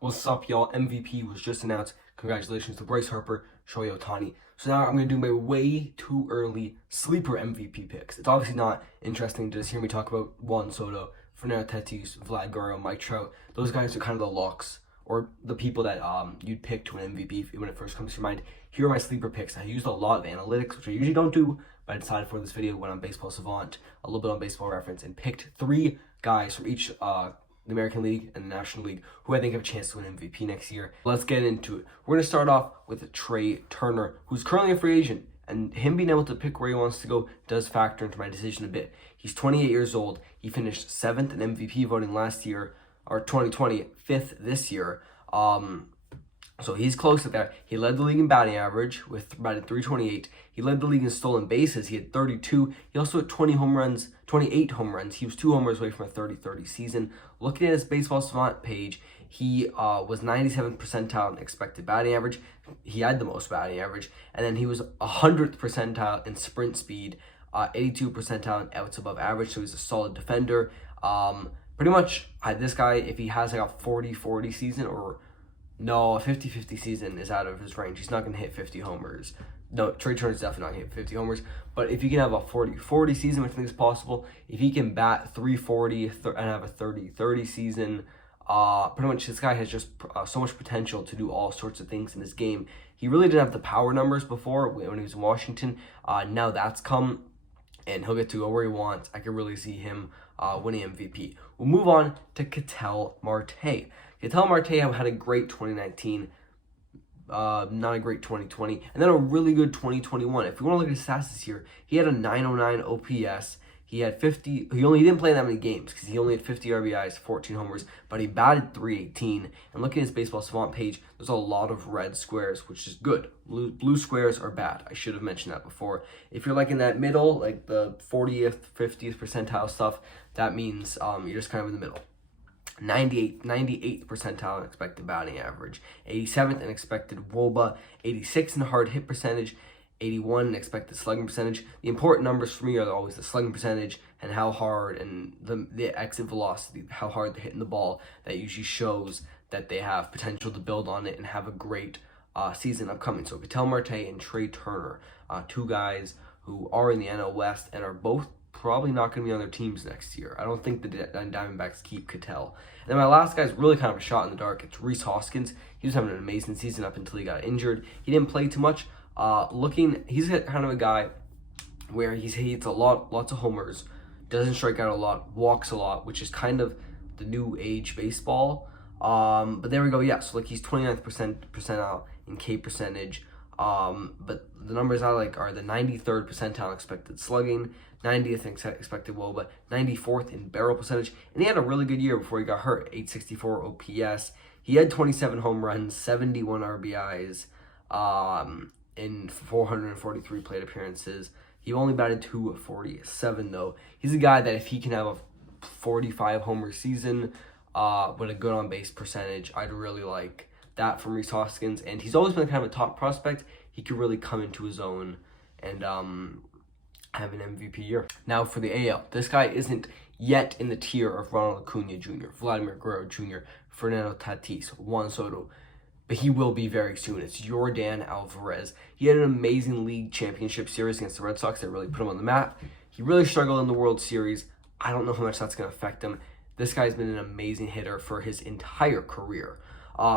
What's up, y'all? MVP was just announced. Congratulations to Bryce Harper, Shohei Ohtani. So now I'm going to do my way too early sleeper MVP picks. It's obviously not interesting to just hear me talk about Juan Soto, Fernando Tatis, Vlad Guerrero, Mike Trout. Those guys are kind of the locks, or the people that you'd pick to an MVP when it first comes to your mind. Here are my sleeper picks. I used a lot of analytics, which I usually don't do, but I decided for this video, went on Baseball Savant, a little bit on Baseball Reference, and picked 3 guys from each the American League and the National League who I think have a chance to win MVP next year. Let's get into it. We're going to start off with Trea Turner, who's currently a free agent, and him being able to pick where he wants to go does factor into my decision a bit. He's 28 years old. He finished 7th in MVP voting last year, or 2020, 5th this year. So he's close to that. He led the league in batting average with batting .328. He led the league in stolen bases. He had 32. He also had 28 home runs. He was 2 homers away from a 30-30 season. Looking at his Baseball Savant page, he was 97th percentile in expected batting average. He had the most batting average. And then he was 100th percentile in sprint speed, 82 percentile in outs above average. So he's a solid defender. Pretty much, this guy, if he has like a 40-40 season, or no, a 50-50 season is out of his range. He's not going to hit 50 homers. No, Trea Turner's definitely not going to hit 50 homers. But if you can have a 40-40 season, which I think is possible, if he can bat .340 and have a 30-30 season, pretty much this guy has just so much potential to do all sorts of things in his game. He really didn't have the power numbers before when he was in Washington. Now that's come, and he'll get to go where he wants. I can really see him winning MVP. We'll move on to Ketel Marte. Ketel Marte had a great 2019, not a great 2020, and then a really good 2021. If you want to look at his stats this year, he had a 909 OPS. He had 50. He didn't play that many games because he only had 50 RBIs, 14 homers, but he batted .318. And looking at his Baseball Savant page, there's a lot of red squares, which is good. Blue squares are bad. I should have mentioned that before. If you're like in that middle, like the 40th, 50th percentile stuff, that means you're just kind of in the middle. 98th percentile in expected batting average, 87th in expected WOBA, 86 in hard hit percentage, 81 in expected slugging percentage. The important numbers for me are always the slugging percentage and how hard, and the exit velocity, how hard they're hitting the ball. That usually shows that they have potential to build on it and have a great season upcoming. So Ketel Marte and Trea Turner, 2 guys who are in the NL West and are both probably not going to be on their teams next year. I don't think the Diamondbacks keep Ketel. And then my last guy is really kind of a shot in the dark. It's Rhys Hoskins. He was having an amazing season up until he got injured. He didn't play too much. He's kind of a guy where he hits lots of homers, doesn't strike out a lot, walks a lot, which is kind of the new age baseball. But there we go. Yeah, so like he's 29th percentile in K percentage. But the numbers I like are the 93rd percentile expected slugging, 90th in expected WOBA, 94th in barrel percentage, and he had a really good year before he got hurt. 864 OPS. He had 27 home runs, 71 RBIs, in 443 plate appearances. He only batted .247 though. He's a guy that if he can have a 45 homer season, with a good on base percentage, I'd really like that from Rhys Hoskins. And he's always been kind of a top prospect. He could really come into his own and have an MVP year. Now for the AL, this guy isn't yet in the tier of Ronald Acuna Jr., Vladimir Guerrero Jr., Fernando Tatis, Juan Soto, but he will be very soon. It's Yordan Alvarez. He had an amazing league championship series against the Red Sox that really put him on the map. He really struggled in the World Series. I don't know how much that's going to affect him. This guy's been an amazing hitter for his entire career.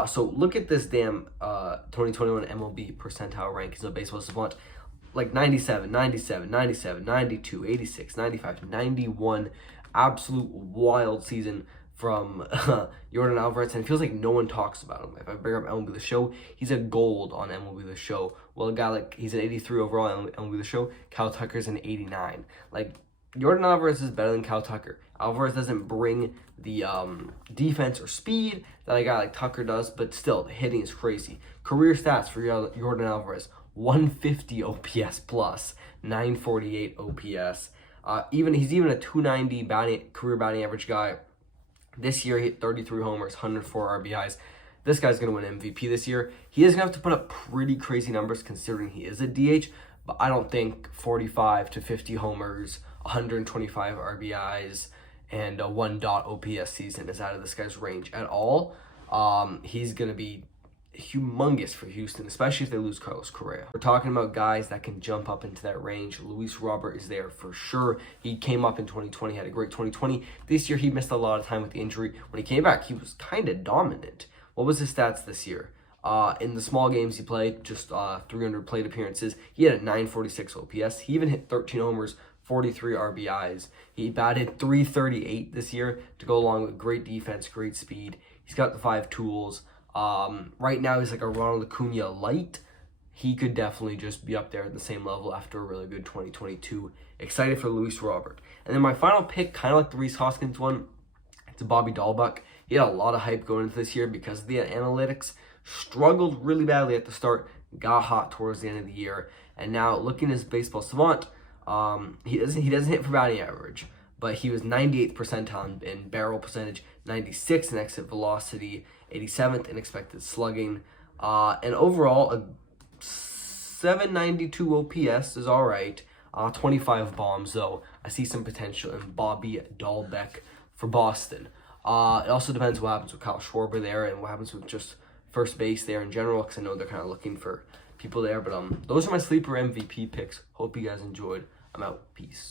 So look at this damn 2021 MLB percentile rankings of Baseball Savant. Like 97, 97, 97, 92, 86, 95, 91. Absolute wild season from Yordan Alvarez, and it feels like no one talks about him. If I bring up MLB The Show, he's a gold on MLB The Show. Well, a guy like, he's an 83 overall on MLB The Show. Cal Tucker's an 89. Like, Yordan Alvarez is better than Cal Tucker. Alvarez doesn't bring the defense or speed that a guy like Tucker does, but still, the hitting is crazy. Career stats for Yordan Alvarez: 150 OPS plus, 948 OPS. He's even a 290 career batting average guy. This year, he hit 33 homers, 104 RBIs. This guy's going to win MVP this year. He is going to have to put up pretty crazy numbers considering he is a DH, but I don't think 45 to 50 homers, 125 RBIs, and a 1 OPS season is out of this guy's range at all. He's going to be humongous for Houston, especially if they lose Carlos Correa. We're talking about guys that can jump up into that range. Luis Robert is there for sure. He came up in 2020, had a great 2020. This year, he missed a lot of time with the injury. When he came back, he was kind of dominant. What was his stats this year? In the small games he played, just 300 plate appearances, he had a 946 OPS. He even hit 13 homers, 43 RBIs. He batted .338 this year to go along with great defense, great speed. He's got the 5 tools. Right now he's like a Ronald Acuna light. He could definitely just be up there at the same level after a really good 2022. Excited for Luis Robert. And then my final pick, kind of like the Rhys Hoskins one, it's a Bobby Dahlbeck. He had a lot of hype going into this year because of the analytics. Struggled really badly at the start, got hot towards the end of the year, and now looking at his baseball savant, he doesn't hit for batting average, but he was 98th percentile in barrel percentage, 96th in exit velocity, 87th in expected slugging, and overall a 792 OPS is all right. 25 bombs though. I see some potential in Bobby Dahlbeck for Boston. It also depends what happens with Kyle Schwarber there and what happens with just first base there in general, because I know they're kind of looking for people there. But those are my sleeper MVP picks. Hope you guys enjoyed. I'm out. Peace.